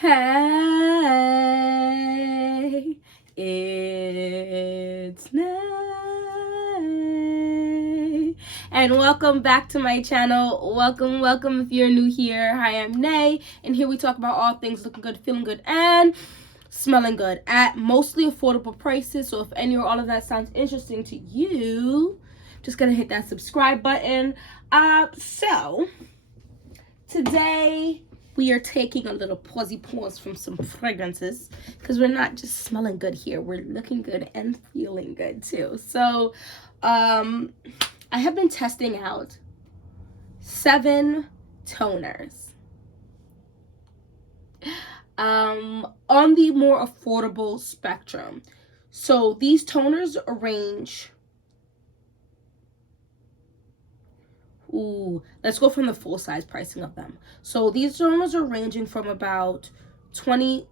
Hey, it's Nay, and welcome back to my channel. Welcome if you're new here. Hi, I'm Nay, and here we talk about all things looking good, feeling good, and smelling good at mostly affordable prices. So if any or all of that sounds interesting to you, just gonna hit that subscribe button. So today we are taking a little pause from some fragrances because we're not just smelling good here, we're looking good and feeling good too. So I have been testing out 7 toners on the more affordable spectrum. So these toners range, let's go from the full size pricing of them. So these toners are ranging from about 20,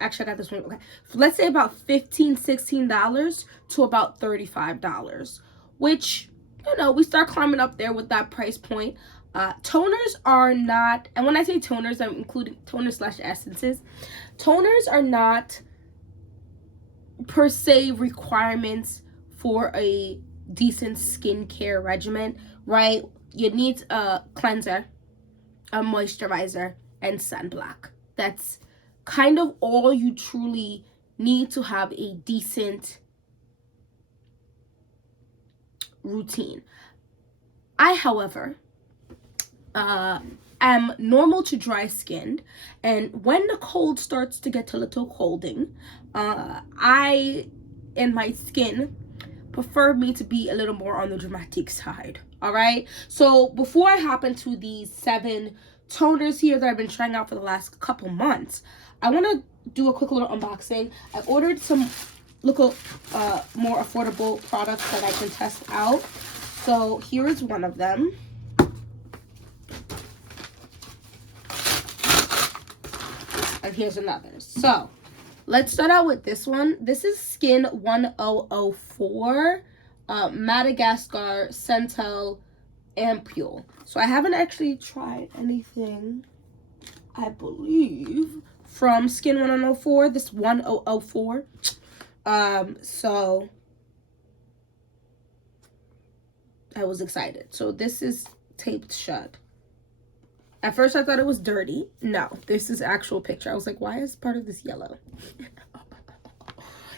actually I got this one, okay. Let's say about $15, $16 to about $35, which, you know, we start climbing up there with that price point. Toners are not, and when I say toners, I'm including toners / essences. Toners are not per se requirements for a decent skincare regimen, right? You need a cleanser, a moisturizer, and sunblock. That's kind of all you truly need to have a decent routine. I, however, am normal to dry skinned, and when the cold starts to get a little colding, I and my skin prefer me to be a little more on the dramatic side. All right, so before I hop into these 7 toners here that I've been trying out for the last couple months, I want to do a quick little unboxing. I ordered some little more affordable products that I can test out. So here is one of them. And here's another. So let's start out with this one. This is Skin 1004 Madagascar Centel Ampule. So I haven't actually tried anything, I believe, from Skin 1004, this 1004. So I was excited. So this is taped shut. At first I thought it was dirty. No, this is actual picture. I was like, why is part of this yellow?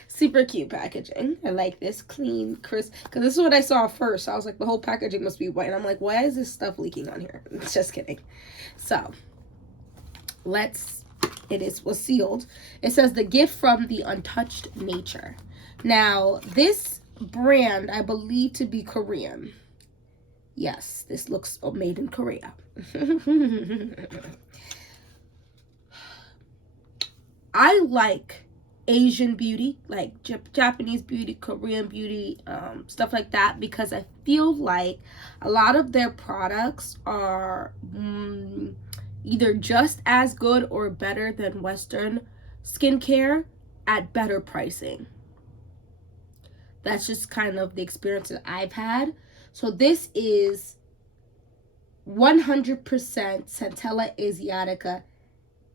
Super cute packaging. I like this, clean, crisp, because this is what I saw first. I was like, the whole packaging must be white. And I'm like, why is this stuff leaking on here? Just kidding. So it was sealed. It says the gift from the untouched nature. Now this brand I believe to be Korean. Yes, this looks made in Korea. I like Asian beauty, like Japanese beauty, Korean beauty, stuff like that, because I feel like a lot of their products are either just as good or better than Western skincare at better pricing. That's just kind of the experience that I've had. So this is 100% Centella Asiatica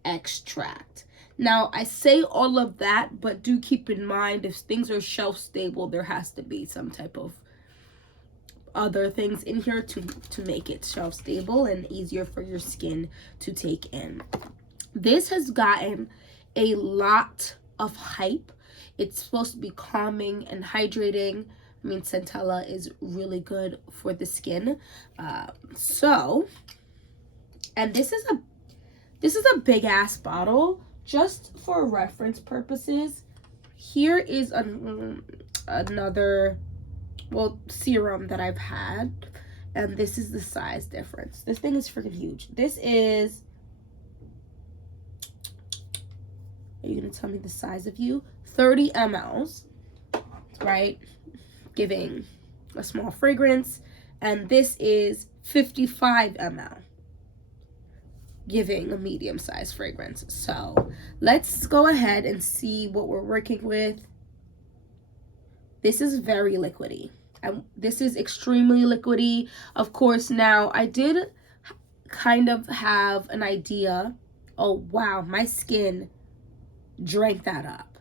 extract. Now, I say all of that, but do keep in mind, if things are shelf stable, there has to be some type of other things in here to make it shelf stable and easier for your skin to take in. This has gotten a lot of hype. It's supposed to be calming and hydrating. I mean, Centella is really good for the skin. And this is a big ass bottle. Just for reference purposes, here is another, well, serum that I've had, and this is the size difference. This thing is freaking huge. This is, are you gonna tell me the size of you? 30 mLs, right? Giving a small fragrance. And this is 55 ml, giving a medium-sized fragrance. So let's go ahead and see what we're working with. This is very liquidy. This is extremely liquidy. Of course, now I did kind of have an idea oh wow, my skin drank that up.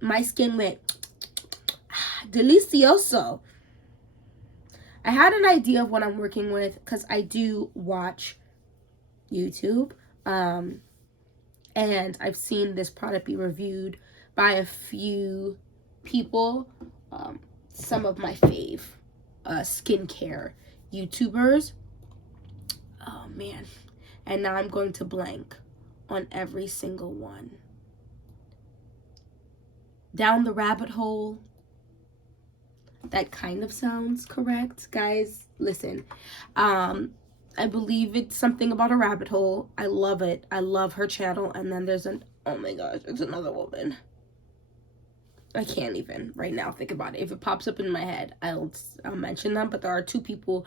My skin went delicioso. I had an idea of what I'm working with because I do watch YouTube, and I've seen this product be reviewed by a few people, some of my fave skincare YouTubers. Oh man, and now I'm going to blank on every single one. Down the rabbit hole. That kind of sounds correct, guys. Listen, I believe it's something about a rabbit hole. I love it. I love her channel. And then there's oh my gosh, it's another woman. I can't even right now think about it. If it pops up in my head, I'll mention them. But there are two people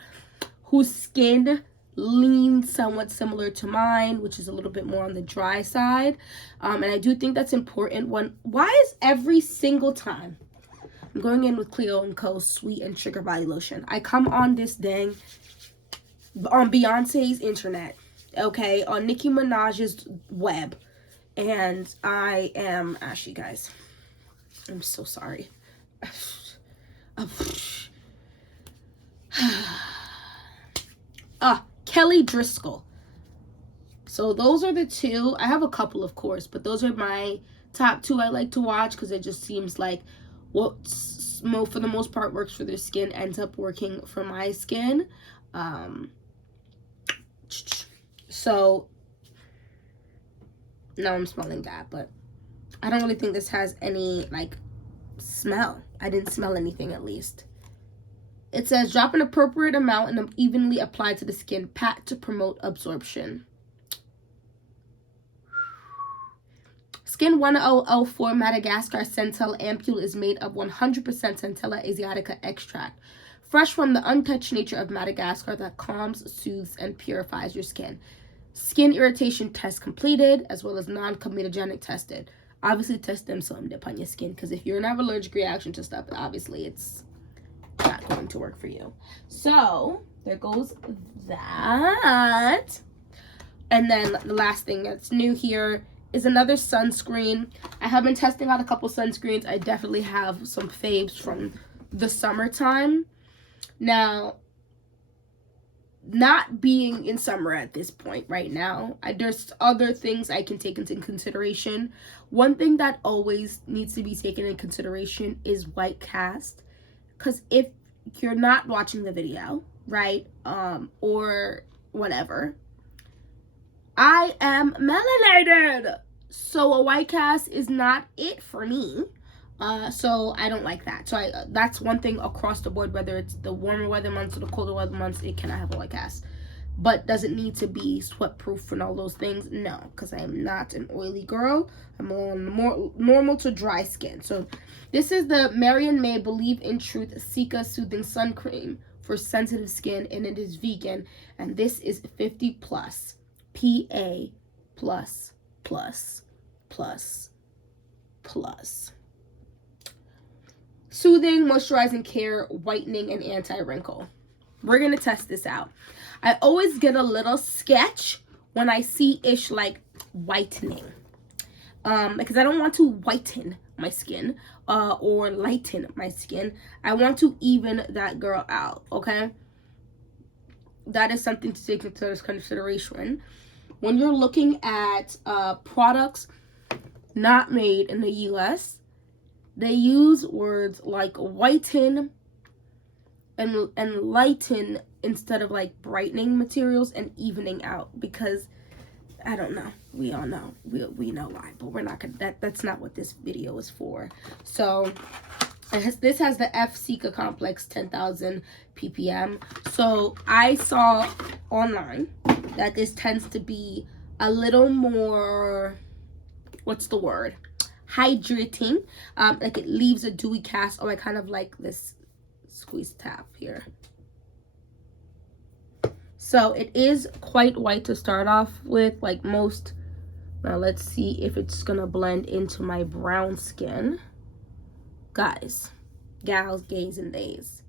whose skin leans somewhat similar to mine, which is a little bit more on the dry side. And I do think that's important. Why is every single time I'm going in with Cleo Co Sweet and Sugar Body Lotion, I come on this dang, on Beyonce's internet, okay, on Nicki Minaj's web, and I am ashy, guys. I'm so sorry. Kelly Driscoll. So those are the two. I have a couple, of course, but those are my top two I like to watch because it just seems like what for the most part works for their skin ends up working for my skin. So now I'm smelling that, but I don't really think this has any like smell. I didn't smell anything, at least. It says drop an appropriate amount and evenly apply to the skin. Pat to promote absorption. Skin 1004 Madagascar Centella Ampule is made of 100% Centella asiatica extract, fresh from the untouched nature of Madagascar that calms, soothes, and purifies your skin. Skin irritation test completed, as well as non-comedogenic tested. Obviously, test them some upon your skin, because if you're an allergic reaction to stuff, obviously it's not going to work for you. So there goes that. And then the last thing that's new here is another sunscreen. I have been testing out a couple sunscreens. I definitely have some faves from the summertime. Now, not being in summer at this point right now, there's other things I can take into consideration. One thing that always needs to be taken into consideration is white cast. Because if you're not watching the video, right, or whatever, I am melanated, so a white cast is not it for me. So I don't like that. So that's one thing across the board, whether it's the warmer weather months or the colder weather months, it cannot have a white cast. But does it need to be sweat proof and all those things? No, because I am not an oily girl. I'm on more normal to dry skin. So this is the Marian May Believe in Truth Sika Soothing Sun Cream for sensitive skin, and it is vegan. And this is 50 plus. PA plus plus plus plus. Soothing, moisturizing care, whitening, and anti-wrinkle. We're going to test this out. I always get a little sketch when I see ish like whitening. Because I don't want to whiten my skin or lighten my skin. I want to even that girl out, okay? That is something to take into consideration. When you're looking at products not made in the US, they use words like whiten and lighten instead of like brightening materials and evening out, because I don't know. We all know. We know why, but we're not gonna. That's not what this video is for. So this has the F Sika Complex 10,000 ppm. So I saw online that this tends to be a little more, what's the word, hydrating. Like it leaves a dewy cast. Oh, I kind of like this squeeze tap here. So it is quite white to start off with, like most. Now let's see if it's gonna blend into my brown skin. Guys, gals, gays, and days,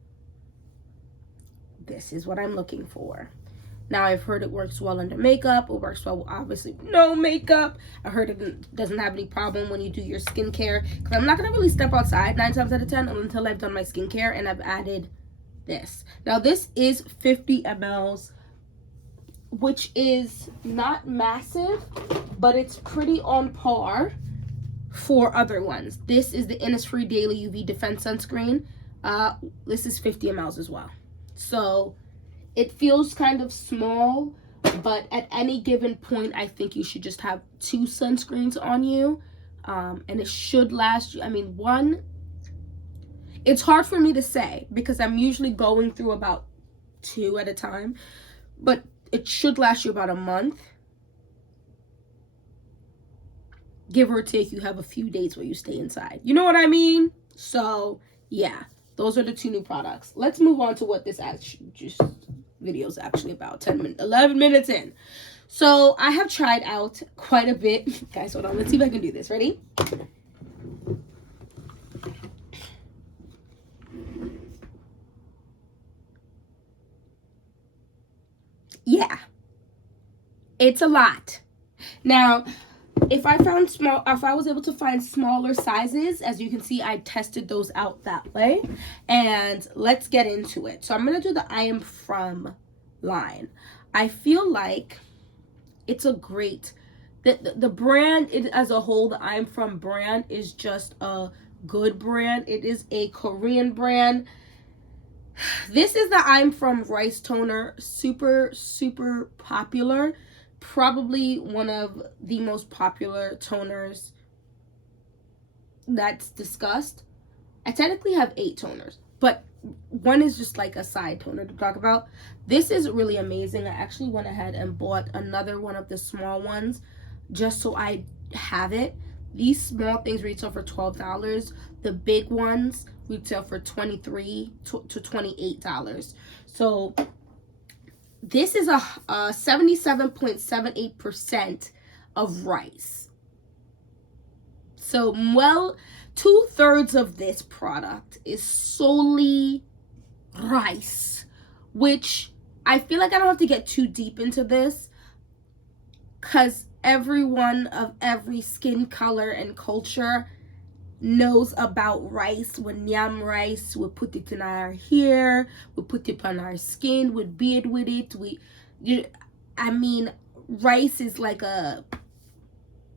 this is what I'm looking for. Now, I've heard it works well under makeup. It works well, obviously, no makeup. I heard it doesn't have any problem when you do your skincare. Because I'm not going to really step outside 9 times out of 10 until I've done my skincare and I've added this. Now, this is 50 mLs, which is not massive, but it's pretty on par for other ones. This is the Innisfree Daily UV Defense Sunscreen. This is 50 mLs as well. So it feels kind of small, but at any given point, I think you should just have 2 sunscreens on you. And it should last you, I mean, one, it's hard for me to say because I'm usually going through about 2 at a time, but it should last you about a month. Give or take, you have a few days where you stay inside. You know what I mean? So, yeah, those are the 2 new products. Let's move on to what this video is actually about. 11 minutes in. So, I have tried out quite a bit. Guys, hold on. Let's see if I can do this. Ready? Yeah. It's a lot. Now, if I was able to find smaller sizes, as you can see, I tested those out that way. And let's get into it. So I'm going to do the I Am From line. I feel like it's a great, the brand as a whole, the I Am From brand is just a good brand. It is a Korean brand. This is the I'm From Rice Toner. Super, super popular. Probably one of the most popular toners that's discussed. I technically have 8 toners, but one is just like a side toner to talk about. This is really amazing. I actually went ahead and bought another one of the small ones just so I have it. These small things retail for $12. The big ones retail for $23 to $28. So this is a 77.78% of rice. So, well, 2/3 of this product is solely rice, which I feel like I don't have to get too deep into this because everyone of every skin color and culture knows about rice. When yam rice, we put it in our hair, we put it on our skin, we bathe with it. I mean, rice is like a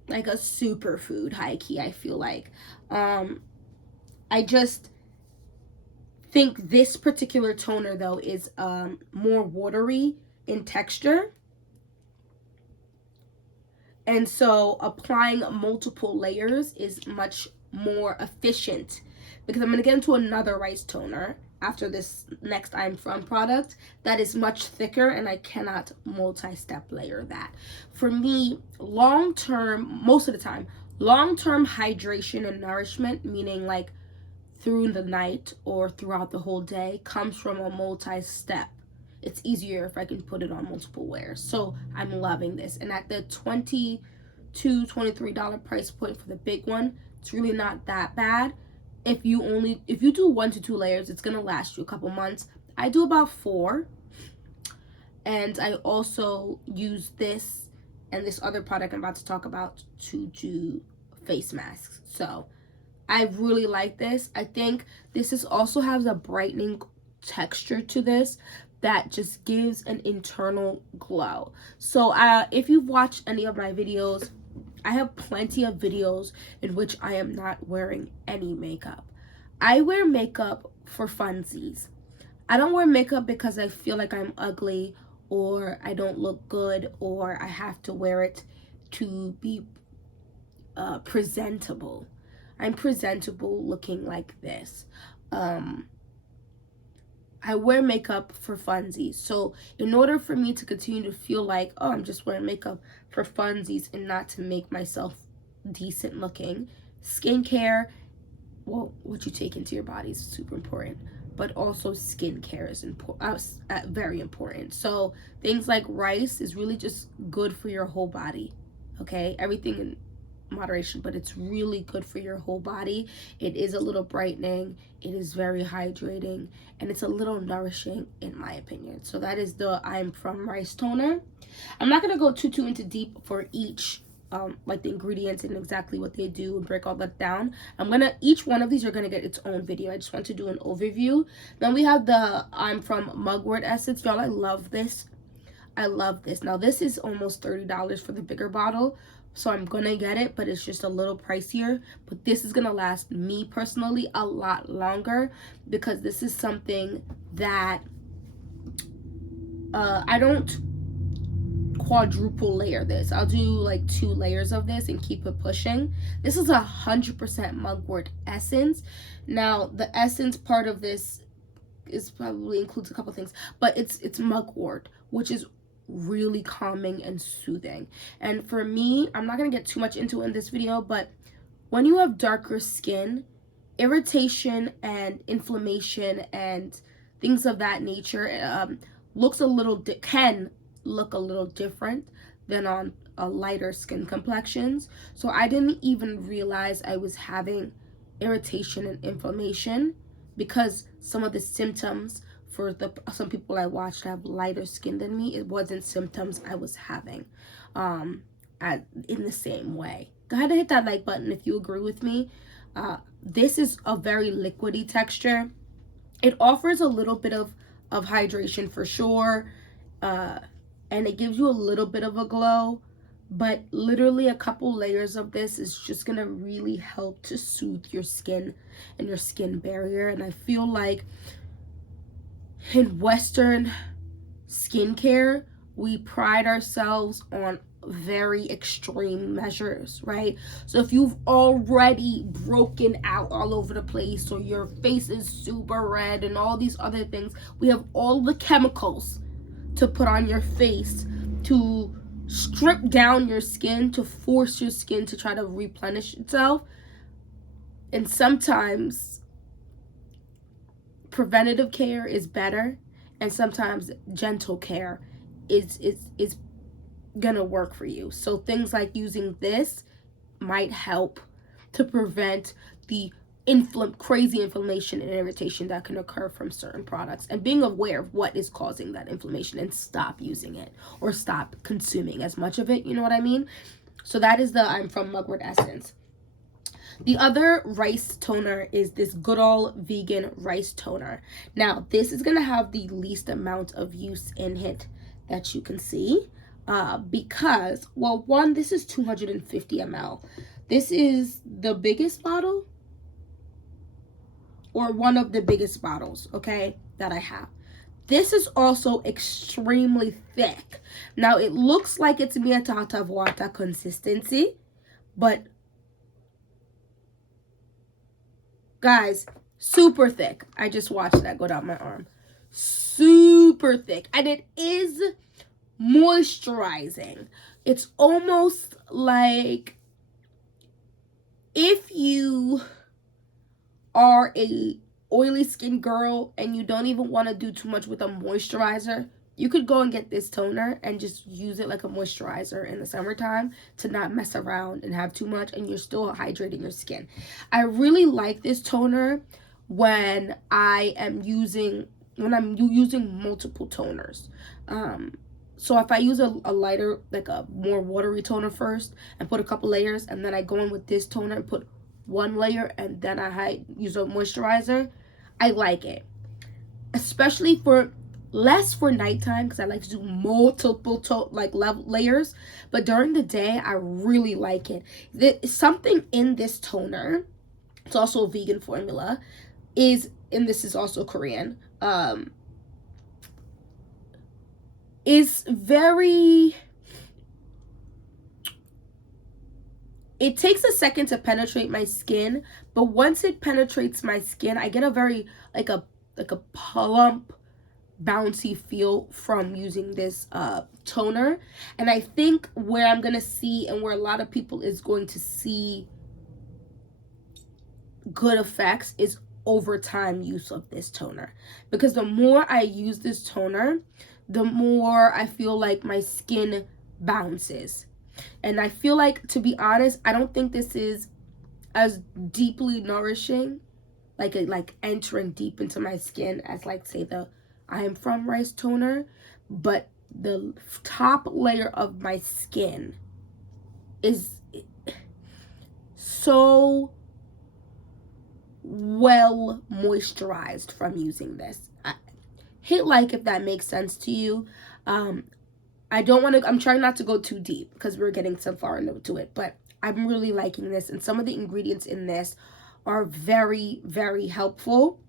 superfood, high key, I feel like. I just think this particular toner though is more watery in texture. And so applying multiple layers is much more efficient, because I'm going to get into another rice toner after this next I'm From product that is much thicker, and I cannot multi-step layer that. For me, long-term, most of the time, long-term hydration and nourishment, meaning like through the night or throughout the whole day, comes from a multi-step. It's easier if I can put it on multiple wears. So I'm loving this. And at the $22, $23 price point for the big one, it's really not that bad. If you do 1 to 2 layers, it's gonna last you a couple months. I do about 4. And I also use this and this other product I'm about to talk about to do face masks. So I really like this. I think this also has a brightening texture to this that just gives an internal glow. So if you've watched any of my videos, I have plenty of videos in which I am not wearing any makeup. I wear makeup for funsies. I don't wear makeup because I feel like I'm ugly or I don't look good or I have to wear it to be presentable. I'm presentable looking like this. I wear makeup for funsies. So in order for me to continue to feel like, oh, I'm just wearing makeup for funsies and not to make myself decent looking, skincare, well, what you take into your body is super important, but also skincare is very important. So things like rice is really just good for your whole body, okay? Everything in moderation, but it's really good for your whole body. It is a little brightening, it is very hydrating, and it's a little nourishing in my opinion. So that is the I'm From Rice Toner. I'm not going to go too into deep for each like the ingredients and exactly what they do and break all that down. Each one of these are gonna get its own video. I just want to do an overview. Then we have the I'm From Mugwort Essence. Y'all, I love this. I love this. Now this is almost $30 for the bigger bottle, so I'm gonna get it, but it's just a little pricier. But this is gonna last me personally a lot longer, because this is something that I don't quadruple layer this. I'll do like 2 layers of this and keep it pushing. This is 100% mugwort essence. Now the essence part of this is probably includes a couple things, but it's mugwort, which is really calming and soothing. And for me, I'm not gonna get too much into it in this video, but when you have darker skin, irritation and inflammation and things of that nature can look a little different than on a lighter skin complexions. So I didn't even realize I was having irritation and inflammation, because some of the symptoms for some people I watched have lighter skin than me, it wasn't symptoms I was having in the same way. Go ahead and hit that like button if you agree with me. This is a very liquidy texture. It offers a little bit of hydration for sure, and it gives you a little bit of a glow, but literally a couple layers of this is just gonna really help to soothe your skin and your skin barrier. And I feel like in Western skincare, we pride ourselves on very extreme measures, right? So if you've already broken out all over the place, or your face is super red and all these other things, we have all the chemicals to put on your face to strip down your skin, to force your skin to try to replenish itself. And sometimes preventative care is better, and sometimes gentle care is gonna work for you. So things like using this might help to prevent the crazy inflammation and irritation that can occur from certain products, and being aware of what is causing that inflammation and stop using it or stop consuming as much of it, you know what I mean? So that is the I'm From Mugwort Essence. The other rice toner is this good old vegan rice toner. Now this is gonna have the least amount of use in it that you can see, because, well, one, this is 250 ml. This is the biggest bottle, or one of the biggest bottles, okay, that I have. This is also extremely thick. Now it looks like it's mia tata water consistency, but guys, super thick. I just watched that go down my arm. Super thick, and it is moisturizing. It's almost like if you are a oily skin girl and you don't even want to do too much with a moisturizer, you could go and get this toner and just use it like a moisturizer in the summertime to not mess around and have too much, and you're still hydrating your skin. I really like this toner when I'm using multiple toners. So if I use a lighter, like a more watery toner first and put a couple layers, and then I go in with this toner and put one layer, and then I use a moisturizer, I like it. Especially less for nighttime, because I like to do multiple layers, but during the day I really like it. There's something in this toner, it's also a vegan formula, and this is also Korean, is very, it takes a second to penetrate my skin, but once it penetrates my skin, I get a very like a plump, bouncy feel from using this toner. And I think where I'm gonna see, and where a lot of people is going to see good effects, is over time use of this toner, because the more I use this toner, the more I feel like my skin bounces. And I feel like, to be honest, I don't think this is as deeply nourishing, like entering deep into my skin as, like, say, the I Am From Rice toner. But the top layer of my skin is so well moisturized from using this. Hit like if that makes sense to you. I'm trying not to go too deep because we're getting so far into it, but I'm really liking this, and some of the ingredients in this are very, very helpful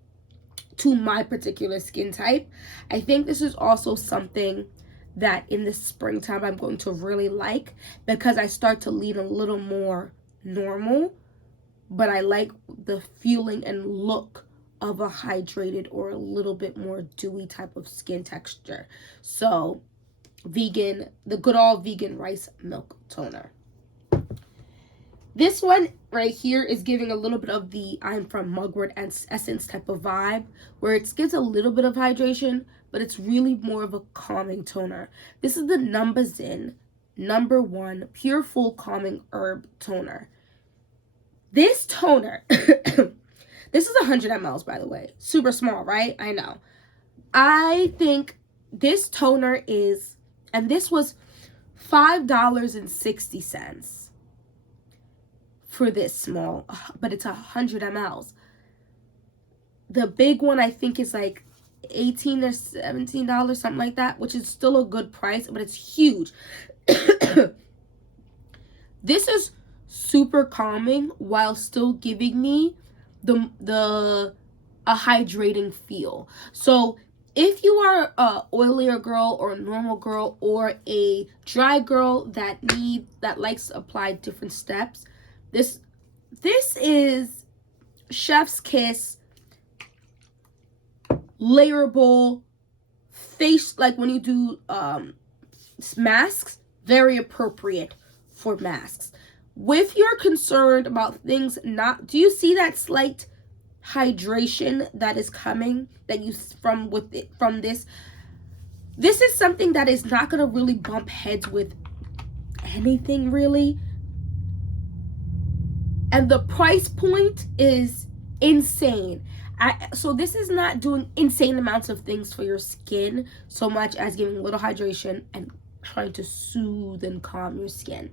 to my particular skin type. I think this is also something that in the springtime I'm going to really like, because I start to lean a little more normal, but I like the feeling and look of a hydrated or a little bit more dewy type of skin texture. So vegan, the good old vegan rice milk toner. This one right here is giving a little bit of the I'm From Mugwort and Essence type of vibe, where it gives a little bit of hydration, but it's really more of a calming toner. This is the Numbazin #1 Pure Full Calming Herb Toner. This toner, this is 100 mLs, by the way. Super small, right? I know. I think this toner is, and this was $5.60 for this small, but it's 100 mLs. The big one I think is like $18 or $17, something like that, which is still a good price, but it's huge. This is super calming while still giving me a hydrating feel. So if you are a oilier girl or a normal girl or a dry girl that likes to apply different steps, this is chef's kiss, layerable face, like when you do masks, very appropriate for masks. If you're concerned about things not, do you see that slight hydration that is coming from this? This is something that is not going to really bump heads with anything really. And the price point is insane. So this is not doing insane amounts of things for your skin so much as giving a little hydration and trying to soothe and calm your skin.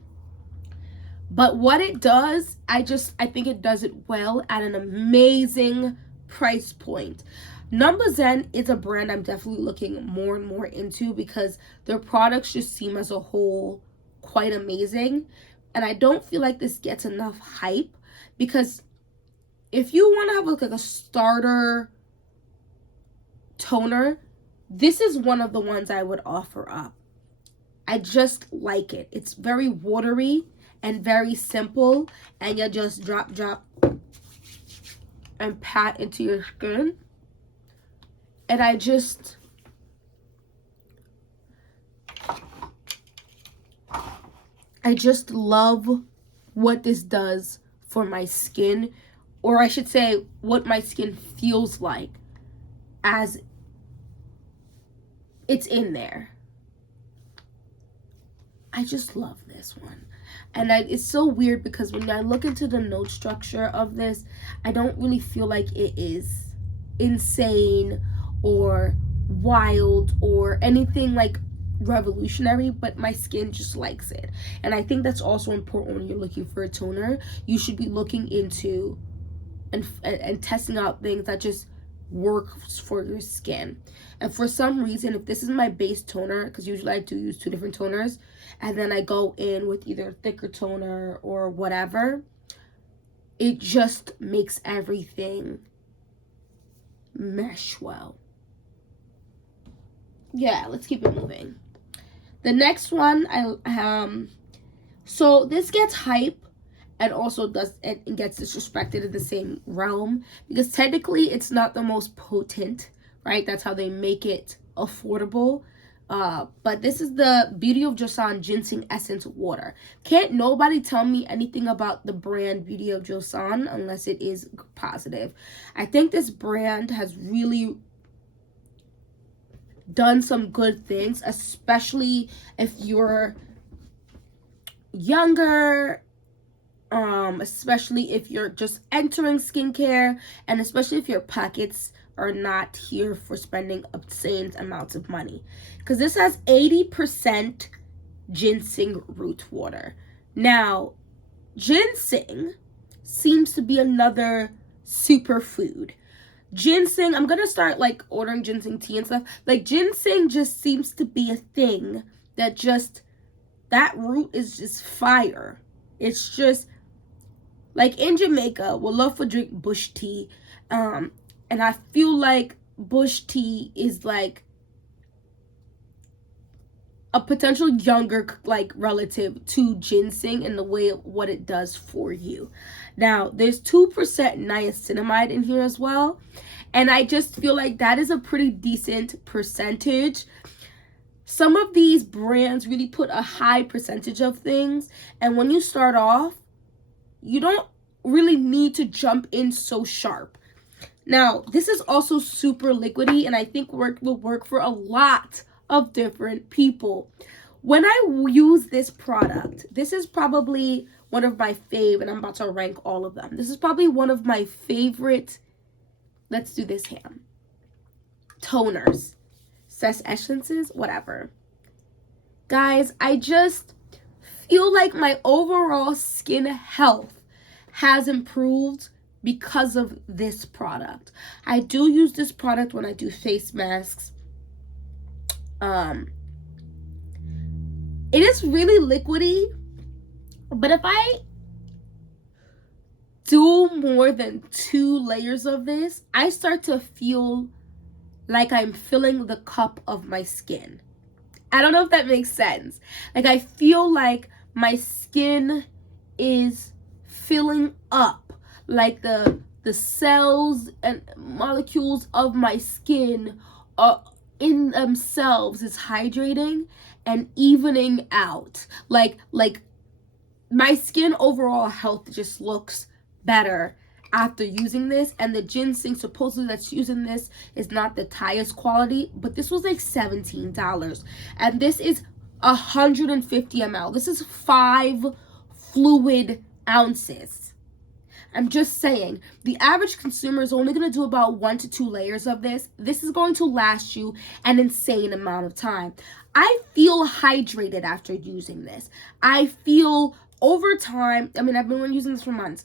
But what it does, I think it does it well at an amazing price point. Numbazin is a brand I'm definitely looking more and more into because their products just seem as a whole quite amazing. And I don't feel like this gets enough hype, because if you want to have like a starter toner, this is one of the ones I would offer up. I just like it. It's very watery and very simple, and you just drop and pat into your skin. And I just love what this does for my skin, or I should say what my skin feels like as it's in there. I just love this one. And it's so weird because when I look into the note structure of this, I don't really feel like it is insane or wild or anything like revolutionary, but my skin just likes it. And I think that's also important when you're looking for a toner. You should be looking into and testing out things that just works for your skin. And for some reason, if this is my base toner, because usually I do use 2 different toners, and then I go in with either a thicker toner or whatever, it just makes everything mesh well. Yeah, let's keep it moving. The next one, so this gets hype and also gets disrespected in the same realm, because technically it's not the most potent, right? That's how they make it affordable. But this is the Beauty of Joseon Ginseng Essence Water. Can't nobody tell me anything about the brand Beauty of Joseon unless it is positive. I think this brand has really done some good things, especially if you're younger, especially if you're just entering skincare, and especially if your pockets are not here for spending obscene amounts of money, because this has 80% ginseng root water. Now, ginseng seems to be another superfood. Ginseng, I'm gonna start like ordering ginseng tea and stuff. Like, ginseng just seems to be a thing that just, that root is just fire. It's just like, in Jamaica, we'll love to drink bush tea, and I feel like bush tea is like a potential younger like relative to ginseng in the way of what it does for you. Now, there's 2% niacinamide in here as well, and I just feel like that is a pretty decent percentage. Some of these brands really put a high percentage of things, and when you start off, you don't really need to jump in so sharp. Now, this is also super liquidy, and I think will work for a lot of different people. When I use this product, this is probably one of my fave, and I'm about to rank all of them. This is probably one of my favorite, let's do this here, toners, essences, whatever. Guys, I just feel like my overall skin health has improved because of this product. I do use this product when I do face masks. It is really liquidy, but if I do more than 2 layers of this, I start to feel like I'm filling the cup of my skin. I don't know if that makes sense. Like, I feel like my skin is filling up, like the cells and molecules of my skin are in themselves is hydrating and evening out. Like my skin overall health just looks better after using this. And the ginseng supposedly that's using this is not the highest quality, but this was like $17, and this is 150 ml. This is 5 fluid ounces. I'm just saying, the average consumer is only going to do about 1 to 2 layers of this. This is going to last you an insane amount of time. I feel hydrated after using this. I feel over time, I mean, I've been using this for months.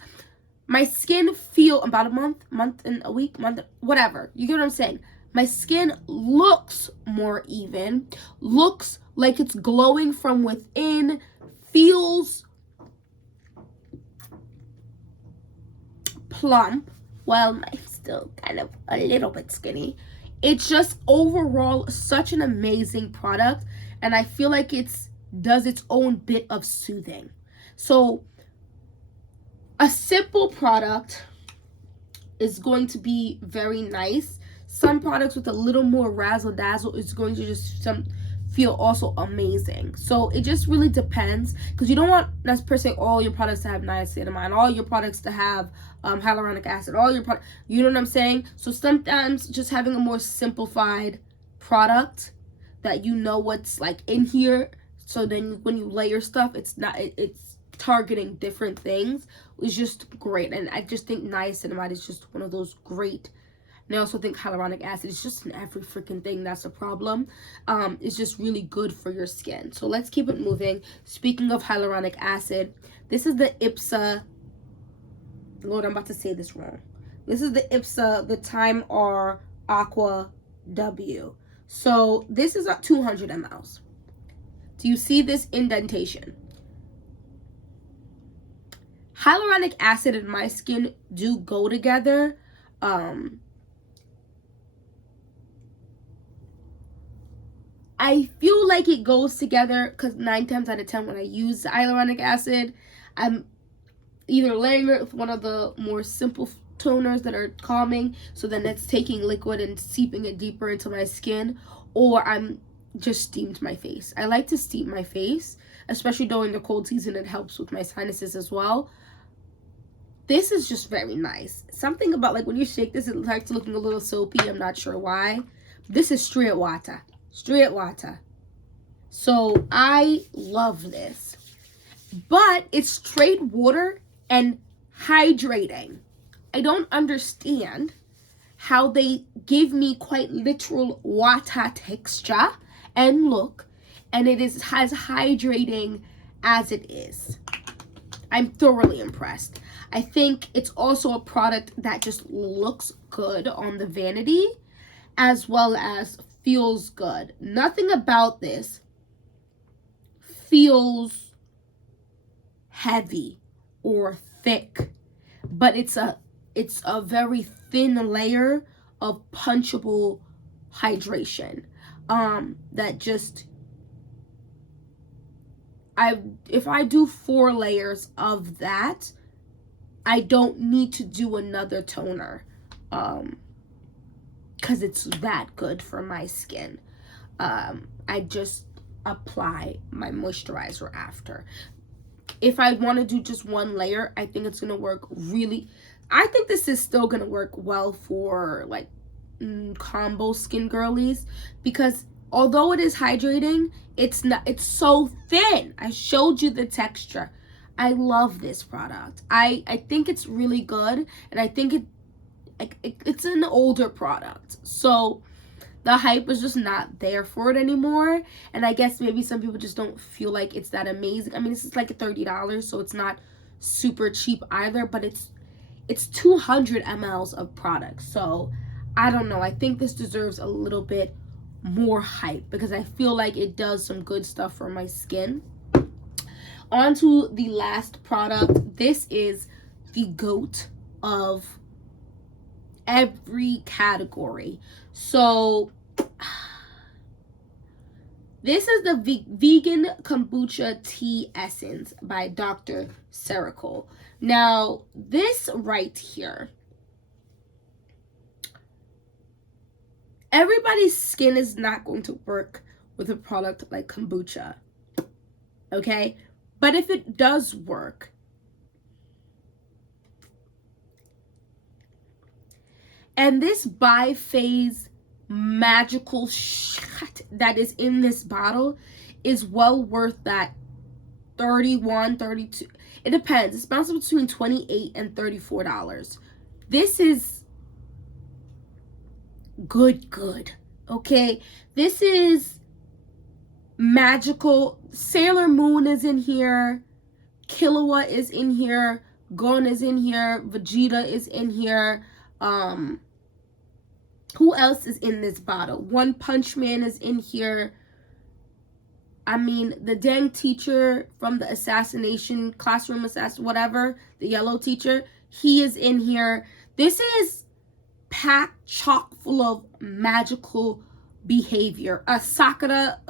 My skin feel about a month and a week, whatever. You get what I'm saying? My skin looks more even, looks like it's glowing from within, feels plump. Well, I'm still kind of a little bit skinny. It's just overall such an amazing product, and I feel like it's does its own bit of soothing. So a simple product is going to be very nice. Some products with a little more razzle dazzle is going to just feel also amazing. So it just really depends, because you don't want, that's per se, all your products to have niacinamide, all your products to have hyaluronic acid, all your products, you know what I'm saying? So sometimes just having a more simplified product that you know what's like in here, so then when you layer stuff, it's not, it's targeting different things, is just great. And I just think niacinamide is just one of those great. And I also think hyaluronic acid is just in every freaking thing. That's a problem. It's just really good for your skin. So let's keep it moving. Speaking of hyaluronic acid, this is the IPSA. Lord, I'm about to say this wrong. This is the IPSA, the Time R Aqua W. So this is at 200 ml. Do you see this indentation? Hyaluronic acid and my skin do go together. I feel like it goes together because 9 times out of 10 when I use hyaluronic acid, I'm either layering it with one of the more simple toners that are calming, so then it's taking liquid and seeping it deeper into my skin, or I'm just steamed my face. I like to steam my face, especially during the cold season. It helps with my sinuses as well. This is just very nice. Something about, like, when you shake this, it starts looking a little soapy. I'm not sure why. This is straight water. Straight water. So I love this. but it's straight water and hydrating. I don't understand how they give me quite literal water texture and look, and it is as hydrating as it is. I'm thoroughly impressed. I think it's also a product that just looks good on the vanity as well as feels good. Nothing about this feels heavy or thick, but it's a very thin layer of punchable hydration that just, if I do 4 layers of that, I don't need to do another toner because it's that good for my skin. I just apply my moisturizer after. If I want to do just 1 layer, I think it's going to work really. I think this is still going to work well for like combo skin girlies, because although it is hydrating, it's so thin. I showed you the texture. I love this product. I think it's really good, and I think it's an older product, so the hype is just not there for it anymore. And I guess maybe some people just don't feel like it's that amazing. I mean, this is like $30, so it's not super cheap either, but it's 200 mLs of product. So I don't know. I think this deserves a little bit more hype because I feel like it does some good stuff for my skin. On to the last product. This is the GOAT of every category. So this is the vegan kombucha tea essence by Dr. Co. Now, this right here, everybody's skin is not going to work with a product like kombucha, okay? But if it does work, and this biphase magical shit that is in this bottle is well worth that $32. It depends. It's bouncing between $28 and $34. This is good, okay? This is magical. Sailor Moon is in here. Killua is in here. Gon is in here. Vegeta is in here. Who else is in this bottle? One Punch Man is in here. I mean, the dang teacher from the classroom assassin, whatever, the yellow teacher, he is in here. This is packed chock full of magical behavior. Sakura,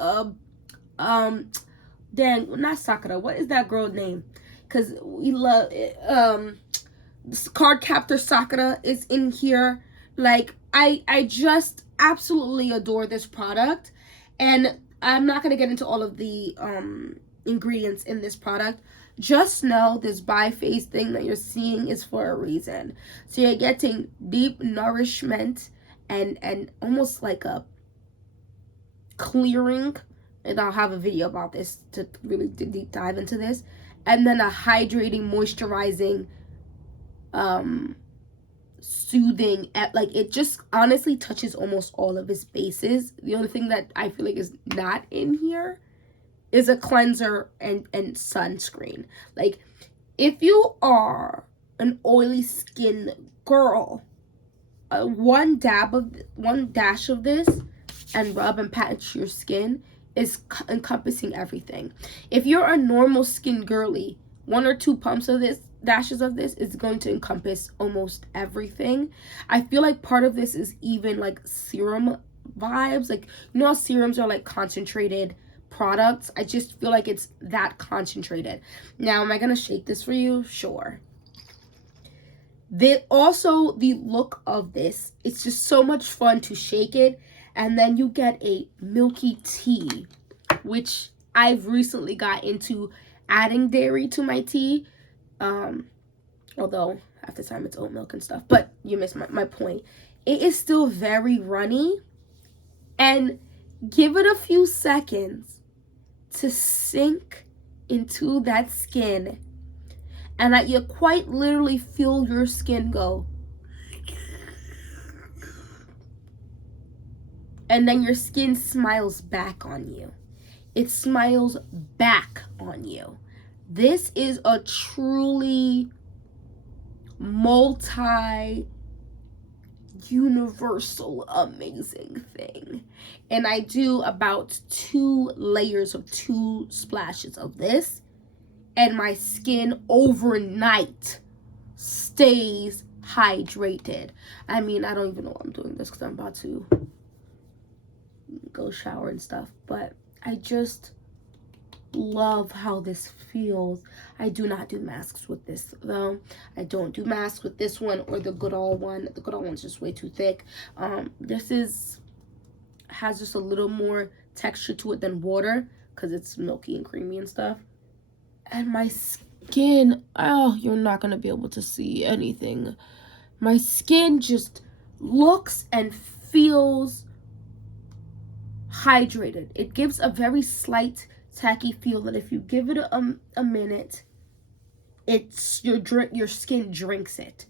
dang, not Sakura. What is that girl's name? Because we love it. Card Captor Sakura is in here. Like, I just absolutely adore this product, and I'm not going to get into all of the ingredients in this product. Just know this biphase thing that you're seeing is for a reason. So you're getting deep nourishment and almost like a clearing, and I'll have a video about this to really deep dive into this, and then a hydrating, moisturizing, soothing, like it just honestly touches almost all of its bases. The only thing that I feel like is not in here is a cleanser and sunscreen. Like, if you are an oily skin girl, one dash of this and rub and pat into your skin is encompassing everything. If you're a normal skin girly, 1 or 2 pumps of this, dashes of this, is going to encompass almost everything. I feel like part of this is even like serum vibes. Like, you know how serums are like concentrated products? I just feel like it's that concentrated. Now, am I gonna shake this for you? Sure. Also, the look of this, it's just so much fun to shake it, and then you get a milky tea, which I've recently got into adding dairy to my tea. Although half the time it's oat milk and stuff, but you missed my point. It is still very runny, and give it a few seconds to sink into that skin, and that you quite literally feel your skin go. And then your skin smiles back on you. It smiles back on you. This is a truly multi-universal amazing thing. And I do about 2 layers of 2 splashes of this, and my skin overnight stays hydrated. I mean, I don't even know why I'm doing this because I'm about to go shower and stuff, but I just love how this feels. I do not do masks with this though. I don't do masks with this one or the Good All one. The Good All one's just way too thick. This has just a little more texture to it than water because it's milky and creamy and stuff. And my skin, oh, you're not gonna be able to see anything. My skin just looks and feels hydrated. It gives a very slight tacky feel that if you give it a minute, it's your skin drinks it.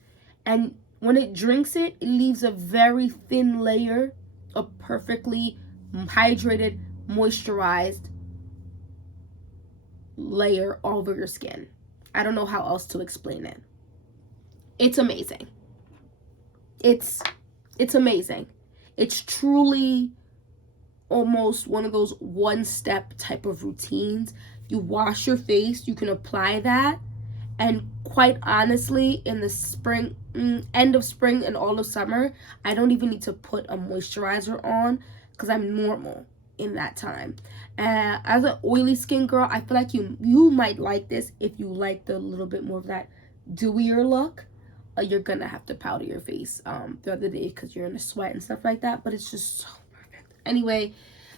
And when it drinks it, it leaves a very thin layer of perfectly hydrated, moisturized layer over your skin. I don't know how else to explain it. It's amazing. It's amazing. It's truly almost one of those one-step type of routines. You wash your face, you can apply that, and quite honestly, in the spring, end of spring and all of summer, I don't even need to put a moisturizer on because I'm normal in that time. As an oily skin girl, I feel like you might like this if you like the little bit more of that dewier look. You're gonna have to powder your face the other day because you're in a sweat and stuff like that, but it's just so perfect. Anyway,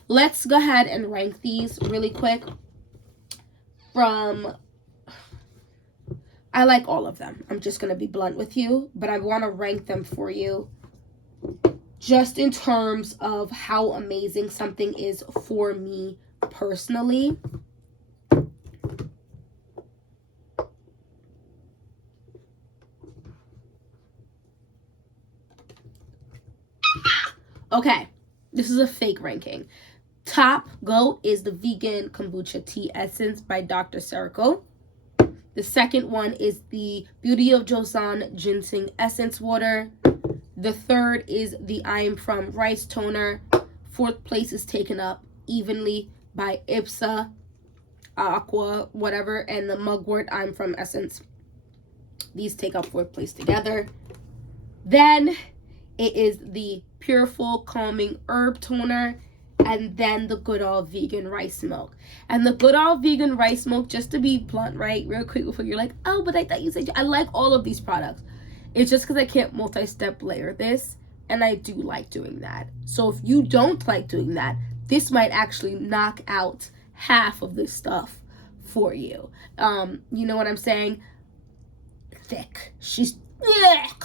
let's go ahead and rank these really quick. I like all of them. I'm just gonna be blunt with you, but I want to rank them for you just in terms of how amazing something is for me personally. Okay, this is a fake ranking. Top GOAT is the vegan kombucha tea essence by Dr. Cleo. The second one is the Beauty of Joseon ginseng essence water. The third is the I'm From rice toner. Fourth place is taken up evenly by Ipsa, Aqua, whatever, and the mugwort I'm From essence. These take up fourth place together. Then it is the Pureful Calming Herb Toner, and then the Good All Vegan Rice Milk. And the Good All Vegan Rice Milk, just to be blunt, right, real quick before you're like, oh, but I thought you said, I like all of these products. It's just because I can't multi-step layer this, and I do like doing that. So if you don't like doing that, this might actually knock out half of this stuff for you. You know what I'm saying? Thick. She's thick.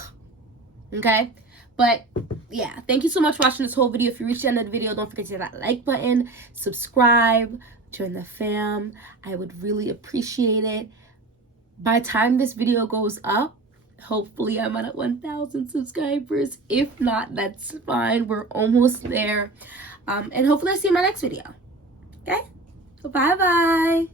Okay? But yeah, thank you so much for watching this whole video. If you reached the end of the video, don't forget to hit that like button, subscribe, join the fam. I would really appreciate it. By the time this video goes up, hopefully I'm at 1,000 subscribers. If not, that's fine. We're almost there. And hopefully I'll see you in my next video. Okay? So bye-bye.